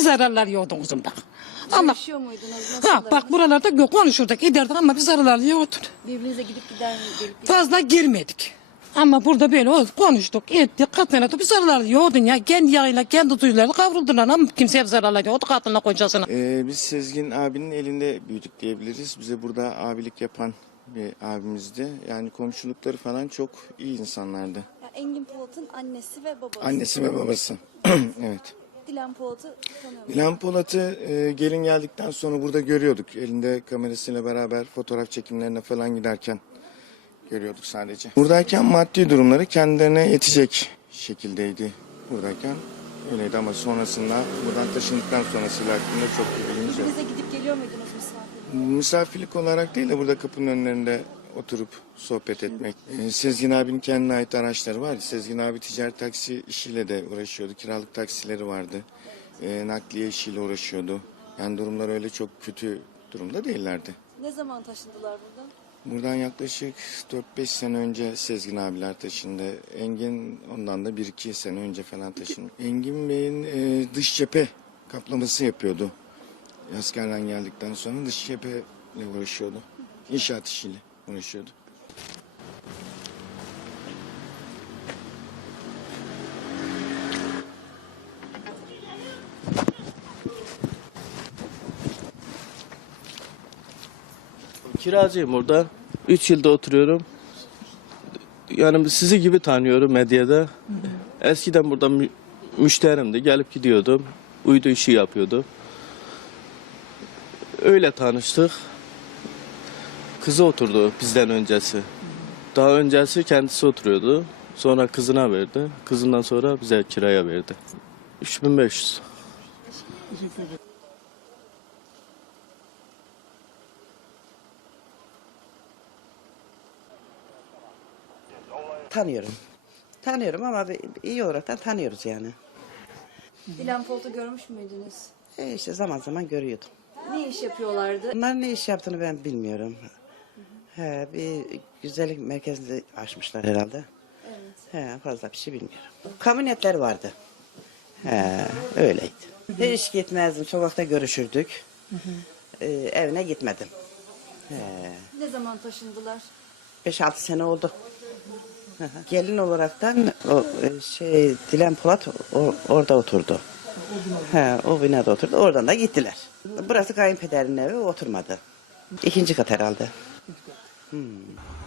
zararlar yoktu. Allah. Yaşıyor muydunuz? Nasıl? Ha bak buralarda yok konuşurduk ederdik ama bir zararlar yoktu. Birbirinize gidip gider mi? Gelip gider. Fazla girmedik. Ama burada böyle oldu, konuştuk, ettik, katlandık. Bir zararlar yoktu ya. Kendi yağıyla, kendi duyularıyla kavruldular ama kimseye bir zararlar yoktu kadınla kocasına. Ee, biz Sezgin abinin elinde büyüdük diyebiliriz. Bize burada abilik yapan bir abimizdi. Yani komşulukları falan çok iyi insanlardı. Ya Engin Polat'ın annesi ve babası. Annesi ve babası. evet. Dilan Polat'ı tanıyor? Dilan Polat'ı e, gelin geldikten sonra burada görüyorduk. Elinde kamerasıyla beraber fotoğraf çekimlerine falan giderken görüyorduk sadece. Buradayken maddi durumları kendilerine yetecek şekildeydi buradayken. Öyleydi ama sonrasında buradan taşındıktan sonrasıyla hakkında çok bir bilgimiz yok. Birbirinize gidip geliyor muydunuz misafir? Misafirlik olarak değil de burada kapının önlerinde oturup sohbet etmek. Ee, Sezgin abinin kendine ait araçları var. Sezgin abi ticaret taksi işiyle de uğraşıyordu. Kiralık taksileri vardı. Ee, nakliye işiyle uğraşıyordu. Yani durumlar öyle çok kötü durumda değillerdi. Ne zaman taşındılar buradan? Buradan yaklaşık 4-5 sene önce Sezgin abiler taşındı. Engin ondan da 1-2 sene önce falan taşındı. Engin Bey'in e, dış cephe kaplaması yapıyordu. Askerden geldikten sonra dış cepheyle uğraşıyordu. İnşaat işiyle uğraşıyordu. Kiracıyım burada. 3 yılda oturuyorum. Yani sizi gibi tanıyorum medyada. Eskiden burada mü- müşterimdi. Gelip gidiyordum. Uydu işi yapıyordu. Öyle tanıştık. Kızı oturdu bizden öncesi. Daha öncesi kendisi oturuyordu. Sonra kızına verdi. Kızından sonra bize kiraya verdi. 3500. Tanıyorum. Tanıyorum ama iyi olaraktan tanıyoruz yani. Dilan Polat'ı görmüş müydünüz? E işte zaman zaman görüyordum. Ne iş yapıyorlardı? Bunların ne iş yaptığını ben bilmiyorum. He, bir güzellik merkezinde açmışlar herhalde. He, fazla bir şey bilmiyorum. Kamyonetler vardı. He, öyleydi. Hiç gitmezdim. Sokakta görüşürdük. Ee, evine gitmedim. Ne zaman taşındılar? 5-6 sene oldu. Hı hı. Gelin olaraktan o e, şey Dilan Polat o- orada oturdu. He, o binada oturdu. Oradan da gittiler. Burası kayınpederin evi oturmadı. İkinci kat herhalde. 嗯。